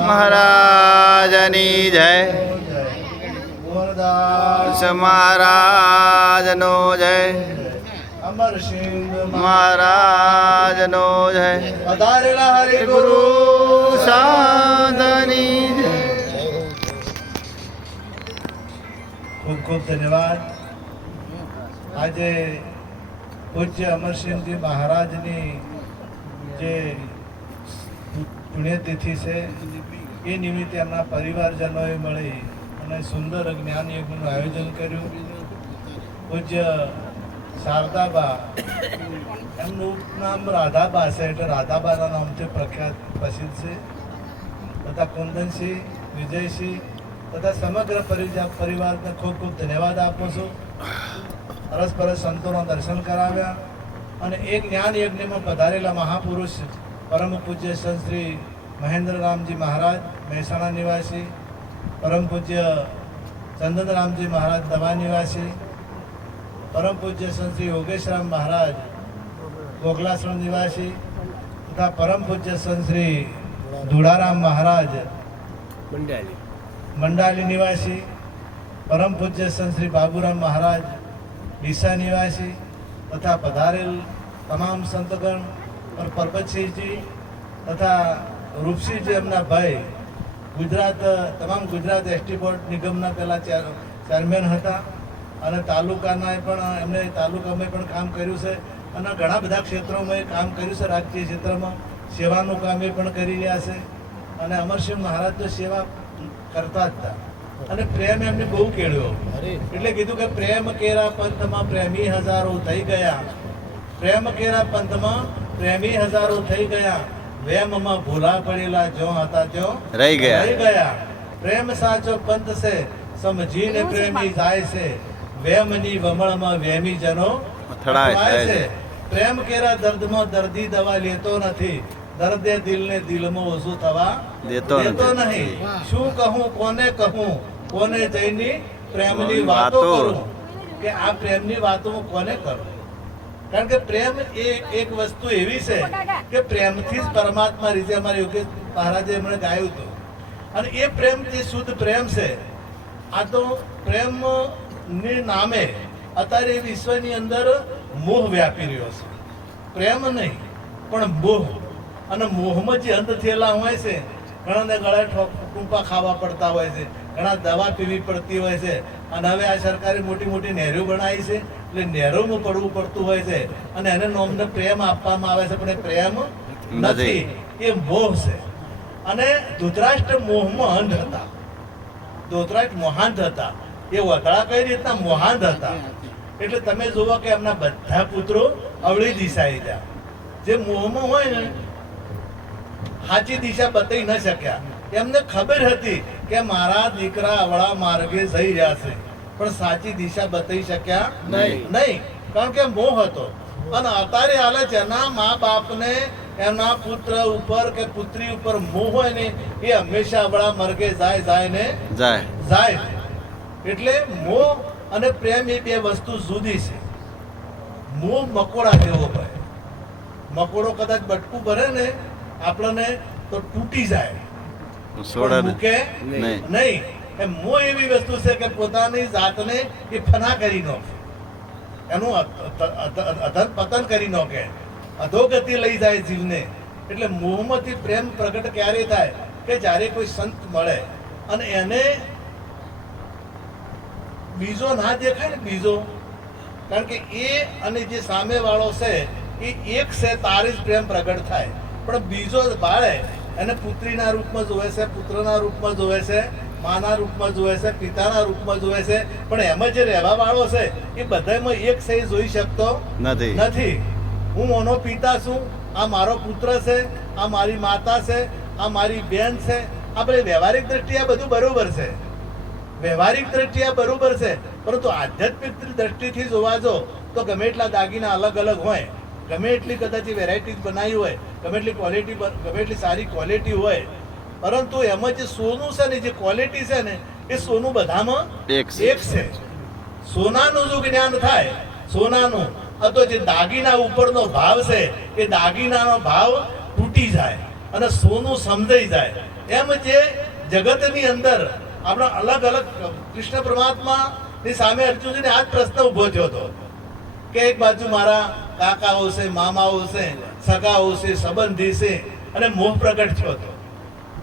મહારાજની જય મોહનદાસ મહારાજનો જય અમરસિંહ મહારાજનો જય પધારેલા હરિ ગુરુ ગુરુ સાધની જય ખૂબ ખૂબ ધન્યવાદ આજે પૂજ્ય અમરસિંહજી મહારાજની જે પુણ્યતિથિ છે, એ નિમિત્તે એમના પરિવારજનોએ મળી અને સુંદર જ્ઞાન યજ્ઞનું આયોજન કર્યું. પૂજ્ય શારદાબા, એમનું નામ રાધાબા છે એટલે રાધાબાના નામથી પ્રખ્યાત પ્રસિદ્ધ છે. તથા કુંદનસિંહ, વિજયસિંહ, તથા સમગ્ર પરિવારને ખૂબ ખૂબ ધન્યવાદ આપું છું. પરસ્પર સંતોના દર્શન કરાવ્યા અને એ જ્ઞાન યજ્ઞમાં પધારેલા મહાપુરુષ, પરમ પૂજ્ય સંત શ્રી મહેન્દ્રરામજી મહારાજ મહેસાણા નિવાસી પરમ પૂજ્ય ચંદનરામજી મહારાજ દવા નિવાસી પરમ પૂજ્ય સંત શ્રી યોગેશરામ મહારાજ ગોગલાસણ નિવાસી તથા પરમ પૂજ્ય સંત શ્રી ધુડારામ મહારાજ મંડાલી. નિવાસી પરમ પૂજ્ય સંત શ્રી બાબુરામ મહારાજ ડીસા નિવાસી તથા પધારેલ તમામ સંતગણ પર પરબતસિંહજી તથા રૂપસિંહજી એમના ભાઈ ગુજરાત તમામ ગુજરાત એસટી બોર્ડ નિગમના પહેલાં ચેર- ચેરમેન હતા અને તાલુકાના પણ એમણે તાલુકામાં પણ કામ કર્યું છે અને ઘણા બધા ક્ષેત્રોમાં એ કામ કર્યું છે રાજકીય ક્ષેત્રમાં. સેવાનું કામ એ પણ કરી રહ્યા છે અને અમરસિંહ મહારાજ તો સેવા કરતા જ હતા. અને પ્રેમ એમને બહુ કેળ્યો. એટલે કીધું કે પ્રેમ કેરા પંથમાં પ્રેમી હજારો થઈ ગયા. પ્રેમ કેરા પંથમાં પ્રેમી હજારો થઈ ગયા. વેમમાં ભૂલા પડેલા જો હતા જો રહી ગયા. રહી ગયા. પ્રેમ સાચો પંથ છે. સમજીને પ્રેમી જાય છે. વેમની વમળમાં વેમી જનો અથડાય અથડાય છે. પ્રેમ કેરા દર્દમાં દર્દી દવા લેતો નથી. દર્દે દિલને દિલમાં ઓછું થવા દેતો નહીં. શું કહું કોને કહું? કોને જઈને પ્રેમની વાતો. વાતો? કરું? કે આ પ્રેમની વાતો હું કોને કરું? કારણ કે પ્રેમ એ એક વસ્તુ એવી છે કે પ્રેમથી જ પરમાત્મા રીતે અમારે યોગેશ મહારાજે એમણે ગાયું હતું. અને એ પ્રેમ જે શુદ્ધ પ્રેમ છે. આ તો પ્રેમની નામે અત્યારે વિશ્વની અંદર મોહ વ્યાપી રહ્યો છે. પ્રેમ નહીં, પણ મોહ. અને મોહમાં જે અંધ થયેલા હોય છે, ઘણાને ગળે ટૂંપા ખાવા પડતા હોય છે, ઘણા દવા પીવી પડતી હોય છે. અને હવે આ સરકારે મોટી મોટી નહેરો બનાવી છે. એટલે નહેરોમાં પડવું પડતું હોય છે અને એને નોમને પ્રેમ આપવામાં આવે છે પણ એ પ્રેમ નથી. એ મોહ છે. અને ધૃતરાષ્ટ્ર મોહમાં અંધ હતા. ધોતરાજ મોહાંત હતા. એ વતળા કઈ રીતના મોહાંત હતા? એટલે તમે જુઓ કે એમના બધા પુત્રો અવળી દિશાએ ગયા. જે મોહમાં હોય ને સાચી દિશા બતાવી ન શક્યા. એમને ખબર હતી કે મારા દીકરા અવળા માર્ગે જઈ રહ્યા છે. પણ સાચી દિશા બતાવી શક્યા નહીં. નહીં. કારણ કે મોહ હતો. અને અત્યારે હાલે જેના મા બાપને એના પુત્ર ઉપર કે પુત્રી ઉપર મોહ હોય ને એ હંમેશા આપણા માર્ગે જાય જાય ને જાય. જાય. એટલે મોહ અને પ્રેમ એ બે વસ્તુ જુદી છે. મોહ મકોડા જેવો ભાઈ મકોડો કદાચ બટકું ભરે ને આપણને તો તૂટી જાય. મૂકે નહીં. એ એવી વસ્તુ છે કે પોતાની જાતને એ ફના કરી નાખે એનું અધર પતન કરી નાખે અધોગતિ લઈ જાય જીવને. એટલે મોહમાંથી પ્રેમ પ્રગટ ક્યારે થાય? કે જ્યારે કોઈ સંત મળે અને એને બીજો ના દેખાય ને બીજો, કારણ કે એ અને જે સામે વાળો છે, એ એક છે તારે જ પ્રેમ પ્રગટ થાય. પણ બીજો બાળે એને પુત્રીના રૂપમાં જોવે છે, પુત્રના રૂપમાં જોવે છે માના રૂપમાં જોવે છે પિતાના રૂપમાં જોવે છે પણ એમાં જે રહેવા વાળો છે એ બધામાં એક સહી જોઈ શકતો નથી. નથી. હું મોનો પિતા છું આ મારો પુત્ર છે આ મારી માતા છે આ મારી બેન છે આપણે વ્યવહારિક દ્રષ્ટિએ આ બધું બરોબર છે. વ્યવહારિક દ્રષ્ટિએ આ બરોબર છે પરંતુ આધ્યાત્મિક દ્રષ્ટિથી જોવા જો તો ગમે એટલા દાગીના અલગ અલગ હોય ગમે એટલી કદાચ વેરાયટી બનાવી હોય ગમે એટલી ક્વોલિટી ગમે એટલી સારી ક્વોલિટી હોય પરંતુ એમાં જે સોનું છે ને જે ક્વોલિટી છે ને એ સોનું બધામાં એક છે. સોનાનું જો જ્ઞાન થાય સોનાનું અથવા જે દાગીના ઉપરનો ભાવ છે એ દાગીનાનો ભાવ તૂટી જાય અને સોનું સમજાઈ જાય. એમ જે જગતની અંદર આપણા અલગ અલગ કૃષ્ણ પરમાત્મા ની સામે અર્જુનજીને આ જ પ્રશ્ન ઊભો થયો હતો. કે એક બાજુ મારા કાકાઓ છે મામાઓ છે સગાઓ છે સંબંધી છે અને મોહ પ્રગટ થયો હતો.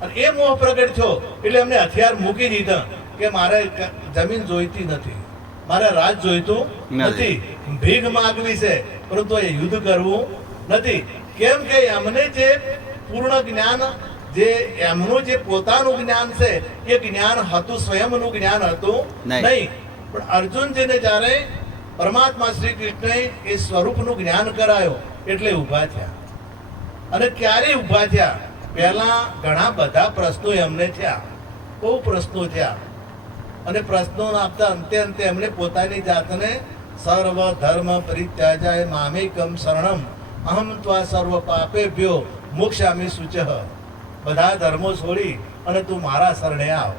અને એ મોહ પ્રગટ થયો. એટલે એમને હથિયાર મૂકી દીધા કે મારે જમીન જોઈતી નથી. મારે રાજ જોઈતું નથી. ભીખ માગવી છે પરંતુ એ યુદ્ધ કરવું નથી. કેમ કે એમને જે પૂર્ણ જ્ઞાન જે એમનું જે પોતાનું જ્ઞાન છે એ જ્ઞાન હતું સ્વયંનું જ્ઞાન હતું નહીં. નહીં. પણ અર્જુનજીને જ્યારે પરમાત્મા શ્રી કૃષ્ણએ એ સ્વરૂપનું જ્ઞાન કરાયો એટલે ઊભા થયા. અને ક્યારે ઊભા થયા? પહેલા ઘણા બધા પ્રશ્નો એમને થયા. બહુ પ્રશ્નો થયા. અને પ્રશ્નો આપતા અંતે અંતે એમણે પોતાની જાતને સર્વ ધર્મ પરિત્યાજાય મામેકમ શરણમ. અહમ ત્વા સર્વ પાપેભ્યો મોક્ષામી સૂચહ બધા ધર્મો છોડી અને તું મારા શરણે આવ.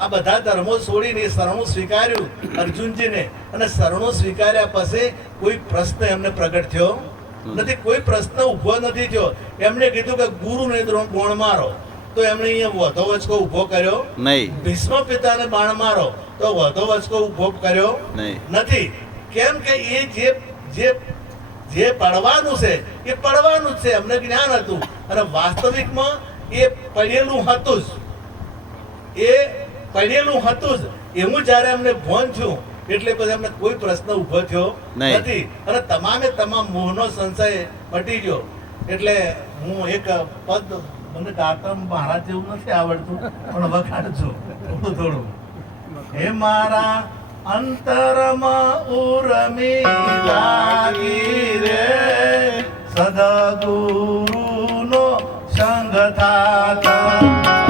આ બધા ધર્મો છોડીને શરણું સ્વીકાર્યું અર્જુનજીને. અને શરણું સ્વીકાર્યા પછી કોઈ પ્રશ્ન એમને પ્રગટ થયો? નથી કોઈ પ્રશ્ન ઊભો નથી થયો. એમણે કીધું કે ગુરુને દ્રોણ ગોણ મારો. તો એમણે અહીંયા વધો વચકો ઊભો કર્યો. નહીં. ભીષ્મ પિતાને બાણ મારો. તો વધો વચકો ઊભો કર્યો. નહીં. નથી. કેમ કે એ જે જે જે પડવાનું છે એ પડવાનું જ છે. અમને જ્ઞાન હતું. અને વાસ્તવિકમાં એ પડેલું હતું જ. એ પડેલું હતું જ. એવું જ્યારે અમને ભોન થયું એટલે પછી અમને કોઈ પ્રશ્ન ઊભો થયો. નથી. અને તમામે તમામ મોહનો સંશય મટી ગયો. એટલે હું એક પદ મને ગાતા મહારાજ જેવું નથી આવડતું પણ વખાડજો થોડું થોડું. હે મારા અંતરમાં ઉરમી લાગી રે. સદગુરુનો સંગ મારા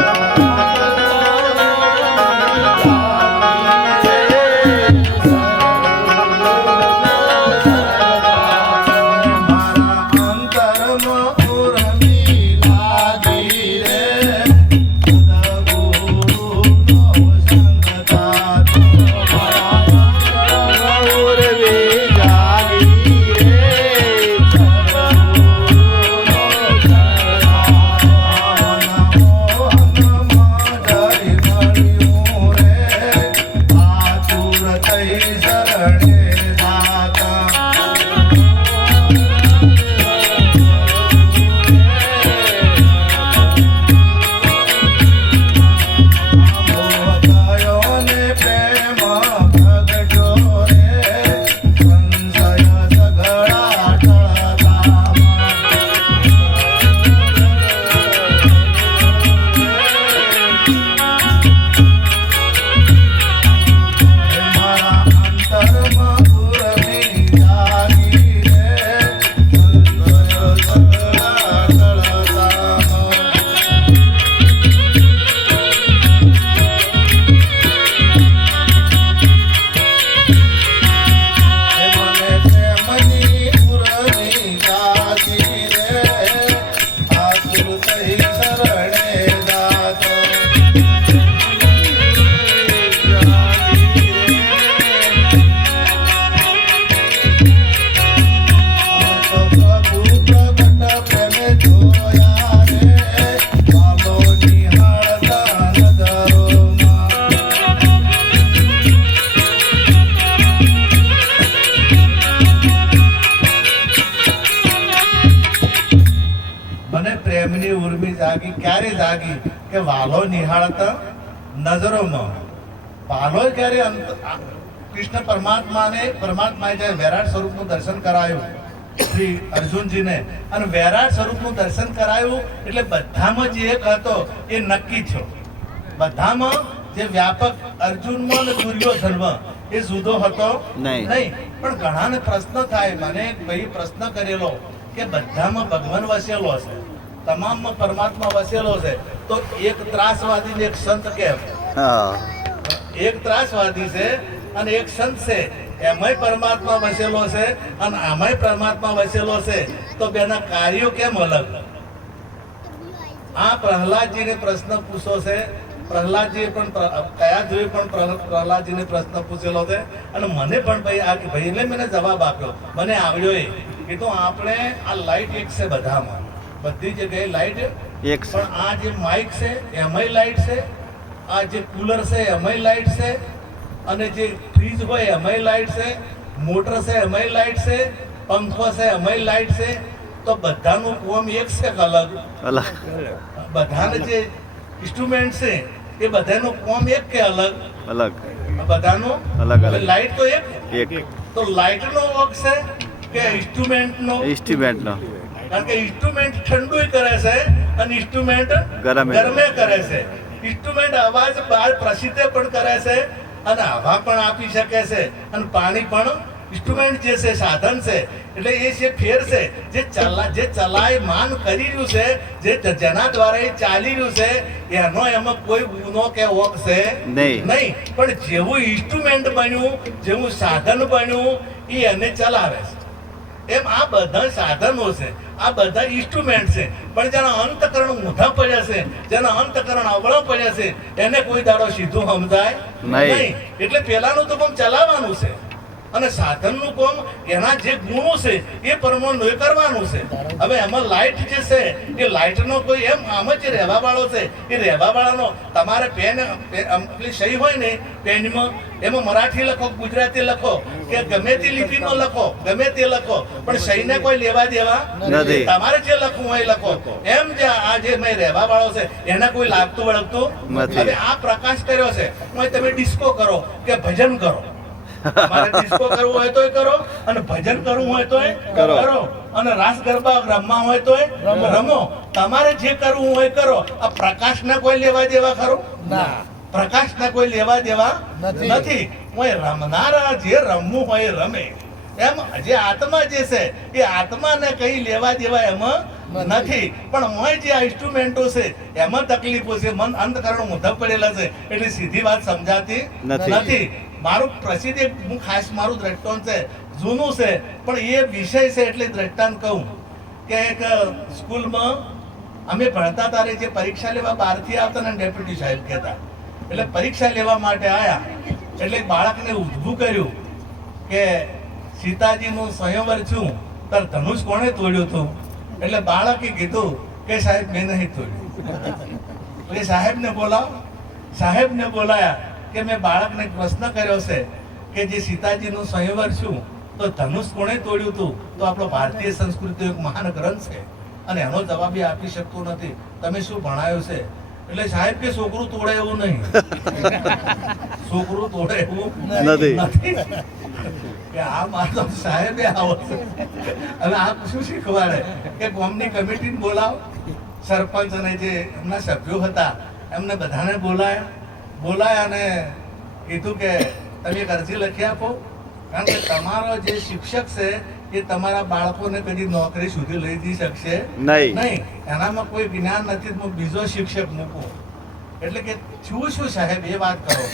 પરમાત્માને પરમાત્માએ જ્યારે વિરાટ સ્વરૂપનું દર્શન કરાયું શ્રી અર્જુનજીને અને વિરાટ સ્વરૂપનું દર્શન કરાયું એટલે બધામાં જે એક હતો એ નક્કી થયો. બધામાં જે વ્યાપક અર્જુનમાં અને દુર્યોધનમાં એ જુદો હતો નહીં. નહીં. પણ ઘણાને પ્રશ્ન થાય મને ભાઈ પ્રશ્ન કરેલો કે બધામાં ભગવાન વસેલો છે તમામમાં પરમાત્મા વસેલો છે તો એક ત્રાસવાદી ને એક સંત કેમ એક ત્રાસવાદી છે અને એક સંત છે એમાંય પરમાત્મા વસેલો છે અને આમાંય પરમાત્મા વસેલો છે. તો બેના કાર્યો કેમ અલગ? આ પ્રહલાદજીને પ્રશ્ન પૂછો છે. પ્રહલાદજીએ પણ કયા જોઈ પણ પ્રહલાદજીને પ્રશ્ન પૂછેલો છે. અને મને પણ ભાઈ આ ભાઈને મને જવાબ આપ્યો. મને આવડ્યો એ. કે તો આપણે આ લાઈટ એક છે બધામાં. બધી જગ્યાએ લાઈટ એક પણ આ જે માઇક છે એમાંય લાઇટ છે. આ જે કુલર છે એમાંય લાઇટ છે. અને જે ફ્રીજ હોય એમાંય લાઇટ છે મોટર છે એમાંય લાઇટ છે પંખો છે એમાંય લાઇટ છે તો બધાનું કોમ એક છે અલગ. અલગ. બધાને જે ઇન્સ્ટ્રુમેન્ટ છે એ બધાનું કોમ એક કે અલગ? અલગ. બધાનું? અલગ અલગ. લાઇટ તો એક? એક. તો લાઇટનો વર્ક છે કે ઇન્સ્ટ્રુમેન્ટનો ઇન્સ્ટ્રુમેન્ટનો કારણ કે ઇન્સ્ટ્રુમેન્ટ ઠંડુ કરે છે અને ઇન્સ્ટ્રુમેન્ટ ગરમે. ગરમે કરે છે. ઇન્સ્ટ્રુમેન્ટ અવાજ બહાર પ્રસિદ્ધ પણ કરે છે અને હવા પણ આપી શકે છે. અને પાણી પણ ઇન્સ્ટ્રુમેન્ટ જે છે સાધન છે એટલે એ જે ફેર છે જે ચલા જે ચલાય માન કરી રહ્યું છે જે જેના દ્વારા એ ચાલી રહ્યું છે એનો એમાં કોઈ ગુનો કે ઓક છે નહીં. નહીં. પણ જેવું ઇન્સ્ટ્રુમેન્ટ બન્યું જેવું સાધન બન્યું એ એને ચલાવે છે. એમ આ બધા સાધનો છે. આ બધા ઇન્સ્ટ્રુમેન્ટ છે. પણ જેના અંતકરણ ઊંધા પડ્યા છે જેના અંતકરણ અવળા પડ્યા છે એને કોઈ દાડો સીધું સમજાય નહીં. એટલે પેલાનું તો પણ ચલાવવાનું છે. અને સાધનનું કોમ એના જે ગુણો છે એ પ્રમાણે એ કરવાનું છે હવે એમાં લાઇટ જે છે એ લાઇટનો કોઈ એમ આમ જ રહેવા વાળો છે એ રહેવા વાળાનો તમારે પેન પેલી સહી હોય ને પેનમાં એમાં મરાઠી લખો ગુજરાતી લખો કે ગમે તે લિપિમાં લખો ગમે તે લખો પણ સહીને કોઈ લેવા દેવા નથી. તમારે જે લખવું હોય એ લખો એમ જે આ જે મેં રહેવા વાળો છે એને કોઈ લાગતું વળગતું નથી. આ પ્રકાશ કર્યો છે તમે ડિસ્કો કરો કે ભજન કરો ડિસ્કો કરવું હોય તોય કરો અને ભજન કરવું હોય તોય કરો. અને રાસ ગરબા રમવા હોય તોય રમો. તમારે જે કરવું હોય કરો. આ પ્રકાશને કોઈ લેવા દેવા ખરો? ના. પ્રકાશને કોઈ લેવા દેવા નથી. હું રમનારા જે રમવું હોય રમે. એમ જે આત્મા જે છે એ આત્માને કઈ લેવા દેવા એમાં નથી. પણ મોય જે આ ઇન્સ્ટ્રુમેન્ટો છે એમાં તકલીફો છે. મન અંતકરણ ઊંધા પડેલા છે. એટલે સીધી વાત સમજાતી નથી. મારું પ્રસિદ્ધ એક, હું ખાસ મારું દ્રષ્ટાંત છે, જૂનું છે, પણ એ વિષય છે એટલે દ્રષ્ટાંત કહું કે એક સ્કૂલમાં અમે ભણતા તારે જે પરીક્ષા લેવા બહારથી આવતા ને ડેપ્યુટી સાહેબ કહેતા. એટલે પરીક્ષા લેવા માટે આવ્યા એટલે બાળકને ઊભું કર્યું કે, સીતાજીનું સ્વયંવર છું, તાર ધનુષ કોણે તોડ્યું હતું એટલે બાળકે કીધું કે, સાહેબ, મેં નહીં તોડ્યું. એટલે સાહેબને બોલાવો. સાહેબને બોલાયા. કે મેં બાળકને પ્રશ્ન કર્યો છે કે જે સીતાજીનું સ્વયંવર છું તો ધનુષ કોણે તોડ્યું હતું તો આપણો ભારતીય સંસ્કૃતિ એક મહાન ગ્રંથ છે. અને એનો જવાબ આપી શકતો નથી. તમે શું ભણાયો છે? એટલે સાહેબ કે છોકરું તોડે એવું નહીં. છોકરું તોડે એવું નથી. કે આ માધવ સાહેબે આવો. અને આ શું શીખવાડે? કે કોમની કમિટીને બોલાવો. સરપંચ અને જે એમના સભ્યો હતા એમને બધાને બોલાયા. બોલાયા અને કીધું કે તમે એક અરજી લખી આપો. કારણ કે તમારો જે શિક્ષક છે એ તમારા બાળકોને કદી નોકરી સુધી લઈ જઈ શકશે નહીં. નહીં. એનામાં કોઈ જ્ઞાન નથી હું બીજો શિક્ષક મૂકું. એટલે કે છું શું સાહેબ એ વાત કરો.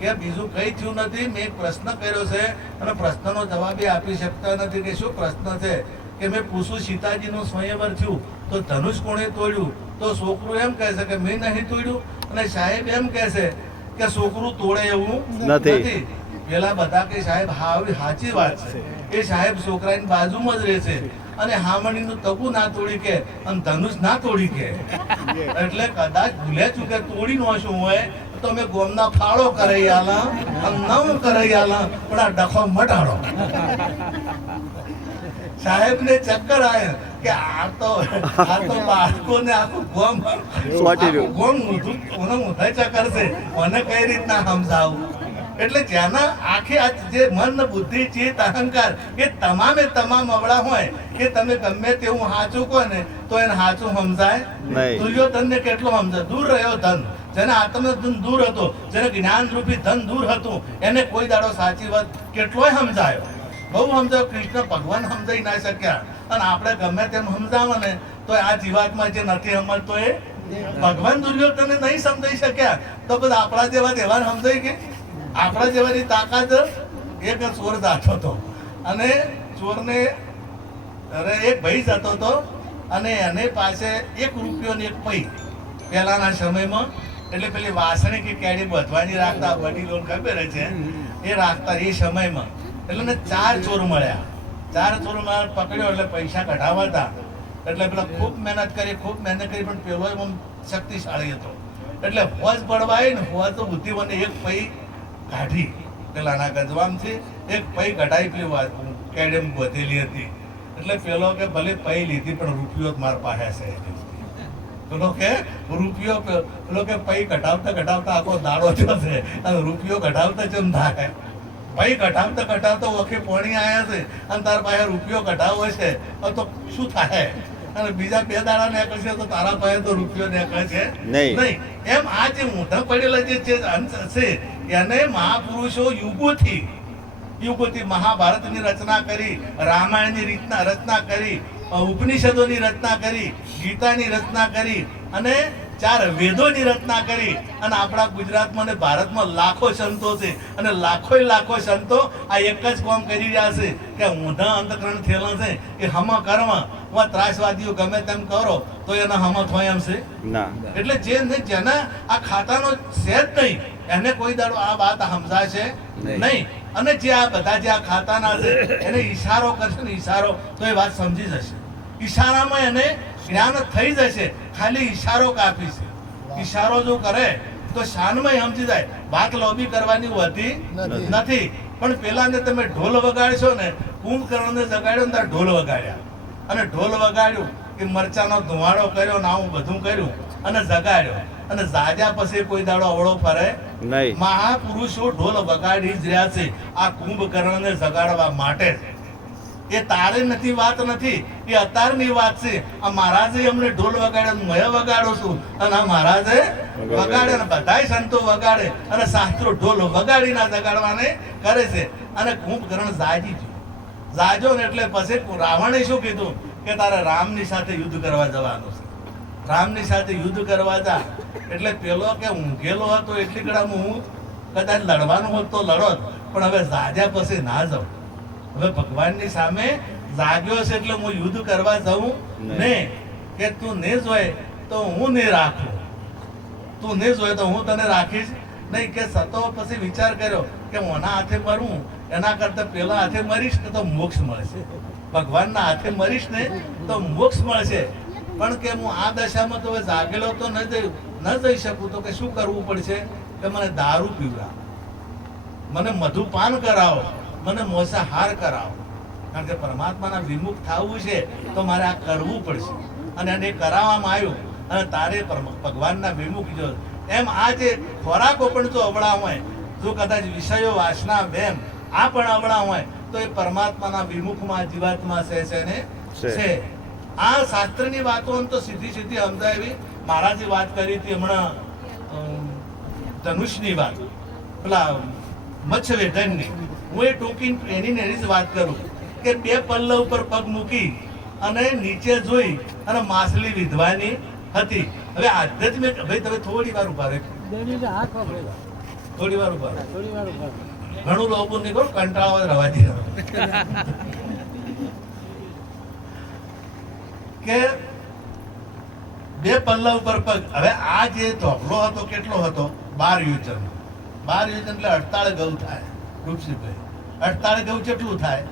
કે બીજું કઈ થયું નથી મેં એક પ્રશ્ન કર્યો છે અને પ્રશ્નનો જવાબ એ આપી શકતા નથી કે શું પ્રશ્ન છે? કે મેં પૂછું સીતાજીનું સ્વયંવર થયું તો ધનુષ કોણે તોડ્યું? તો છોકરું એમ કહે છે કે મેં નહીં તોડ્યું. અને સાહેબ એમ કહે છે કે છોકરું તોડે એવું નથી. પેલા બધા કે સાહેબ હા સાચી વાત છે. એ સાહેબ છોકરાની બાજુમાં જ રહે છે. અને હામણીનું તગું ના તોડી કે અને ધનુષ ના તોડી કે. એટલે કદાચ ભૂલે ચૂકે તોડી નો શું હોય તો મેં ગોમના ફાળો કરાઈ આલા અને નમ કરાઈ આલા પણ આ ડખો મટાડો. સાહેબ ને ચક્કર આયા. કે આ તો આ તો બાળકોને આખું ગોમ. ગોમ ઊંધું ઊંધા ચક્કર છે મને કઈ રીતના સમજાવું? એટલે જેના આખે આ જે મન બુદ્ધિ ચિત્ત અહંકાર એ તમામે તમામ અવળા હોય કે તમે ગમે તેવું સાચું કહો ને તો એને સાચું સમજાય. દુર્યોધન ને કેટલો સમજાય? દૂર રહ્યો ધન. જેને આત્મધન દૂર હતો જેને જ્ઞાન રૂપી ધન દૂર હતું એને કોઈ દાડો સાચી વાત કેટલોય સમજાયો. બહુ સમજાયો કૃષ્ણ ભગવાન સમજાઈ ના શક્યા. અને આપણે ગમે તેમ સમજાવો ને તો આ જીવાતમાં જે નથી સમજતો એ ભગવાન દુર્યોધનને નહીં સમજાઈ શક્યા. તો બધા આપણા જેવા તહેવાર સમજાઈ કે આપણા જેવાની તાકાત એક ચોર દાખો હતો. અને ચોરને અરે એક ભાઈ જતો હતો અને એને પાસે એક રૂપિયો ને એક પૈ પહેલાના સમયમાં. એટલે પેલી વાસણી કે કેડી બધવાની રાખતા વડીલો ખબર છે? એ રાખતા એ સમયમાં. એટલે ચાર ચોર મળ્યા. ચાર ચોર પકડ્યો એટલે પૈસા કઢાવવા હતા એટલે પેલા ખૂબ મહેનત કરી, ખૂબ મહેનત કરી, પણ પેલો એમ શક્તિશાળી હતો. એટલે હોજ પડવાય ને હોજ તો બુદ્ધિ મને એક પૈ કાઢી પેલાના ગજવામથી, એક પૈ કઢાઈ પેલી કેડેમ વધેલી હતી. એટલે પેલો કે ભલે પૈ લીધી, પણ રૂપિયો મારા પાસે છે. પેલો કે રૂપિયો પેલો કે પૈ કઢાવતા કઢાવતા આખો દાડો જશે અને રૂપિયો કઢાવતા જેમ થાય? પૈ કઢાવતા કઢાવતા વખે પોણી આયા છે અને તારા પાસે રૂપિયો કઢાવો છે. તો શું થાય? અને બીજા બે દાડા નીકળશે તો તારા પાસે તો રૂપિયો નીકળે છે? નહીં. એમ આ જે મોઢા પડેલા જે છે છે એને મહાપુરુષો યુગોથી યુગોથી મહાભારતની રચના કરી રામાયણની રીતના રચના કરી ઉપનિષદો ઉપનિષદોની રચના કરી ગીતાની રચના કરી અને ચાર વેદોની રચના કરી અને આપણા ગુજરાતમાં અને ભારતમાં લાખો સંતો છે. અને લાખો લાખો સંતો આ એક જ કામ કરી રહ્યા છે કે ઊંધા અંતકરણ થયેલા છે કે હમ કર્મ. વા ત્રાસવાદીઓ ગમે તેમ કરો તો એના હમ થાય એમ છે. એટલે જે જેના આ ખાતાનો છે જ નહીં એને કોઈ દાડો આ વાત સમજાશે. નહીં. અને જે આ બધા જે આ ખાતાના છે એને ઈશારો કરશે ને ઈશારો તો એ વાત સમજી જશે. ઈશારામાં એને જ્ઞાન થઈ જશે. ખાલી ઈશારો કાપી છે. ઈશારો જો કરે તો શાનમય સમજી જાય વાત લોબી કરવાની હોતી નથી. પણ પેલાને તમે ઢોલ વગાડશો ને કુંભકર્ણને જગાડ્યો ને ઢોલ વગાડ્યા. અને ઢોલ વગાડ્યું કે મરચાનો ધુવાડો કર્યો ને આવું બધું કર્યું અને જગાડ્યો. અને જાગ્યા પછી કોઈ દાડો અવળો ફરે? નહીં. મહાપુરુષો ઢોલ વગાડી જ રહ્યા છે આ કુંભકર્ણને જગાડવા માટે. એ તારે નથી વાત નથી. એ અત્યારની વાત છે. આ મહારાજે અમને ઢોલ વગાડે મય વગાડો છું. અને આ મહારાજે વગાડે. અને બધાય સંતો વગાડે. અને શાસ્ત્રો ઢોલ વગાડીને જગાડવાને કરે છે. અને કુંભકર્ણ જાજી છું. જાજો ને એટલે પછી રાવણે શું કીધું? કે તારે રામની સાથે યુદ્ધ કરવા જવાનું છે. રામની સાથે યુદ્ધ કરવા જા. એટલે પેલો કે ઊંઘેલો હતો એટલી કડા હું. કદાચ લડવાનું હોત તો લડોત. પણ હવે જાગ્યા પછી ના જાઉં. હવે ભગવાનની સામે જાગ્યો છે એટલે હું યુદ્ધ કરવા જાઉં નહીં. ને કે તું ને જોય તો હું ને રાખું. તું ને જોય તો હું તને રાખીશ. નહીં કે સતો પછી વિચાર કર્યો કે ઓના હાથે મરવું એના કરતા પેલા હાથે મરીશ ને તો મોક્ષ મળશે. ભગવાનના હાથે મરીશ ને તો મોક્ષ મળશે. પણ કે હું આ દશામાં તો જાગેલો તો ન જઈ ન જઈ શકું તો કે શું કરવું પડશે? કે મને દારૂ પીવડા મને મધુપાન કરાવો. મને મોસાહાર કરાવો. કારણ કે પરમાત્માના વિમુખ થવું છે તો મારે આ કરવું પડશે. અને એને કરાવવામાં આવ્યું. અને તારે ભગવાનના વિમુખ જો એમ આ જે ખોરાકો પણ જો અવળા હોય જો કદાચ વિષયો વાસના બેમ આ પણ અવળા હોય તો એ પરમાત્માના વિમુખમાં જીવાત્મા છે છે ને? છે. આ શાસ્ત્રની વાતો તો સીધી સીધી સમજાવી. મહારાજે વાત કરી હતી હમણાં ધનુષની વાત. પેલા મત્સ્યવેધનની હું એ ટૂંકી એની એની વાત કરું કે બે પલ્લવ ઉપર પગ મૂકી અને નીચે જોઈ અને માછલી વિધવાની હતી. હવે આધ્યાત્મિક ભાઈ તમે થોડી વાર ઊભા રહે. થોડી વાર ઊભા ઘણું લોકો નીકળો, કંટાળો આવે રવા દે. કે બે પલ્લા ઉપર પગ. હવે આ જે ધોકલો હતો, કેટલો હતો? બાર યોજન બાર યોજન એટલે અડતાળ ગૌ થાય. રૂપસીભાઈ અડતાળે ગૌ કેટલું થાય?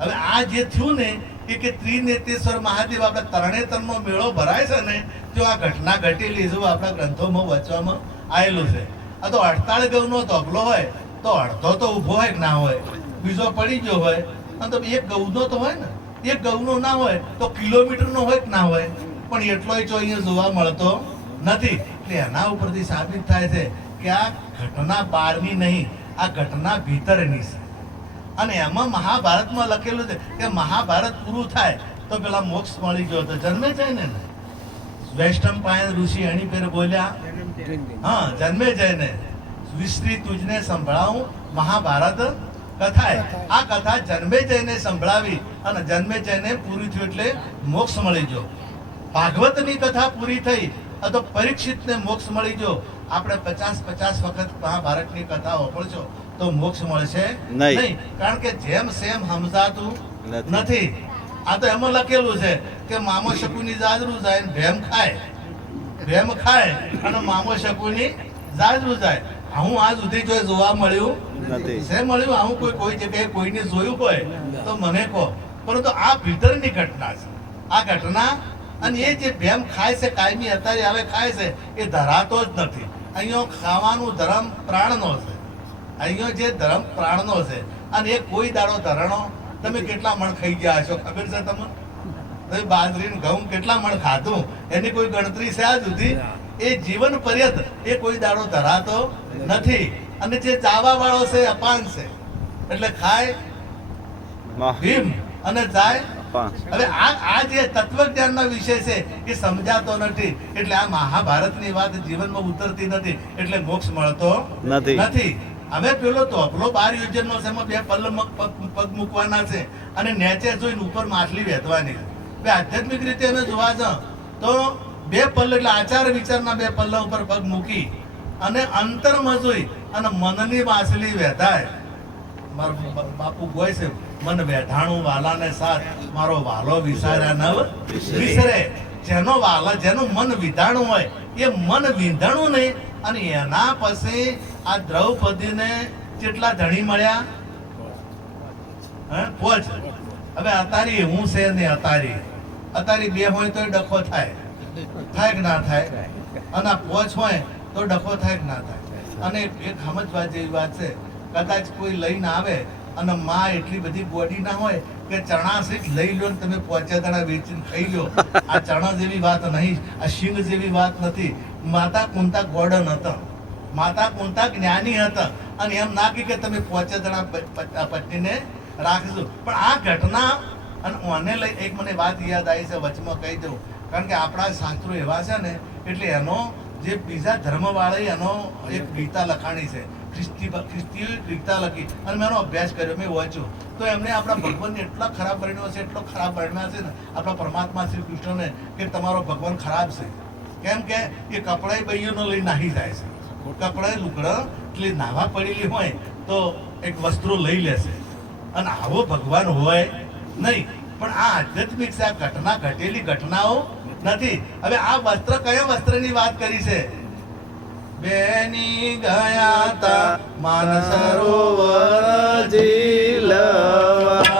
હવે આ જે થયું ને, એ કે ત્રિનેતેશ્વર મહાદેવ આપણે તરણેતરનો મેળો ભરાય છે ને જો આ ઘટના ઘટેલી જો આપણા ગ્રંથોમાં વચવામાં આવેલું છે. આ તો અડતાળ ગૌનો તબલો હોય, તો અડધો તો ઊભો હોય કે ના હોય? બીજો પડી ગયો હોય અને તો એક ગૌનો તો હોય ને, એક ગૌનો ના હોય, તો કિલોમીટરનો હોય કે ના હોય? પણ એટલોય જો અહીંયા જોવા મળતો નથી. એટલે એના ઉપરથી સાબિત થાય છે કે આ ઘટના બારની નહીં આ ઘટના ભીતરની છે. અને એમાં મહાભારતમાં લખેલું છે કે મહાભારત પૂરું થાય તો પેલા મોક્ષ મળી ગયો તો જન્મે જાય ને વૈષ્ણવ પાયન ઋષિ એની પેર બોલ્યા, હા, જન્મે જઈને વિશ્રી તુજને સંભળાવું મહાભારત કથાએ. આ કથા જન્મે જઈને સંભળાવી અને જન્મે જઈને પૂરી થયું એટલે મોક્ષ મળી ગયો. ભાગવતની કથા પૂરી થઈ તો પરીક્ષિતને મોક્ષ મળી ગયો. આપણે પચાસ પચાસ વખત મહાભારતની કથા વાપરશો તો મોક્ષ મળશે નહીં. કારણ કે જેમ સેમ સમજાતું નથી. આ તો એમાં લખેલું છે કે મામો શકુની જાજરું જાય ભેમ ખાય. ભેમ ખાય અને મામો શકુની જાજરું જાય. હું આજ સુધી કોઈ જોવા મળ્યું નથી. છે મળ્યું? આવું કોઈ કોઈ જગ્યાએ કોઈને જોયું હોય તો મને કહો. પરંતુ આ ભીતરની ઘટના છે. આ ઘટના અને એ જે ભેમ ખાય છે કાયમી અત્યારે હવે ખાય છે એ ધરાતો જ નથી. અહીંયા ખાવાનું ધર્મ પ્રાણનો છે. અહીંયા જે ધર્મ પ્રાણનો છે. અને એ કોઈ દાડો ધરણો તમે કેટલા મણ ખાઈ ગયા હશો ખબર છે તમને? તમે બાજરી ઘઉં કેટલા મણ ખાધું? એની કોઈ ગણતરી છે આ સુધી? એ જીવન પર્યંત એ કોઈ દાડો ધરાતો નથી. અને જે ચાવા વાળો છે અપાન છે એટલે ખાય ભીમ અને જાય હવે આ આ જે તત્વજ્ઞાનનો વિષય છે એ સમજાતો નથી. એટલે આ મહાભારતની વાત જીવનમાં ઉતરતી નથી. એટલે મોક્ષ મળતો નથી. નથી. હવે પેલો તોપલો બાર યોજનનો છે એમાં બે પલ્લ પગ મૂકવાના છે અને નેચે જોઈને ઉપર માછલી વેધવાની. બે આધ્યાત્મિક રીતે અમે જોવા જાઓ તો બે પલ્લ એટલે આચાર વિચારના બે પલ્લા ઉપર પગ મૂકી અને અંતરમાં જોઈ અને મનની માછલી વેતાય મારું બાપુ ગોય છે. મન વેઠાણું વાલાને સાથ. મારો વાલો વિસાર્યા નવ વિસરે. જેનો વાલા જેનું મન વિધાણું હોય એ મન વિંધાણું નહીં. અને એના પછી આ દ્રૌપદીને કેટલા ધણી મળ્યા? પોચ. હવે અતારી હું છે ને અતારી? અતારી બે હોય તો ડખો થાય. થાય કે ના થાય? અને પોચ હોય તો ડખો થાય કે ના થાય? અને એક સમજવા જેવી વાત છે. કદાચ કોઈ લઈને આવે અને માં એટલી બધી બોડી ના હોય કે ચણા સીટ લઈ લો ને તમે પોચા દાડા વેચીને ખાઈ લો. આ ચણા જેવી વાત નહીં, આ શિંગ જેવી વાત નથી. માતા કુંતા ગોર્ડન હતા. માતા કુંતા જ્ઞાની હતા. અને એમ ના કે તમે પોચા દાડા પત્નીને રાખજો. પણ આ ઘટના, અને મને લઈ એક મને વાત યાદ આવી છે, વચમાં કહી દઉં. કારણ કે આપણા શાસ્ત્રો એવા છે ને, એટલે એનો જે બીજા ધર્મવાળાએ એનો એક ગીતા લખાણી છે. ખ્રિસ્તી ખ્રિસ્તીઓ ગીતા લખી અને મેં એનો અભ્યાસ કર્યો મેં વાંચ્યો. તો એમણે આપણા ભગવાનને એટલા ખરાબ પરિણામ છે એટલો ખરાબ પરિણામ છે ને આપણા પરમાત્મા શ્રી કૃષ્ણને કે તમારો ભગવાન ખરાબ છે. કેમ કે એ કપડાએ બૈયોનો લઈ નાહી જાય છે. કપડાએ લુગડા એટલે નાવા પડેલી હોય તો એક વસ્ત્રો લઈ લેશે અને આવો ભગવાન હોય નહીં. પણ આ આધ્યાત્મિક છે આ ઘટના ઘટેલી ઘટનાઓ નથી. હવે આ વસ્ત્ર કયા વસ્ત્રની વાત કરી છે? બેની ગયા તા માન માનસરોવર જીલવા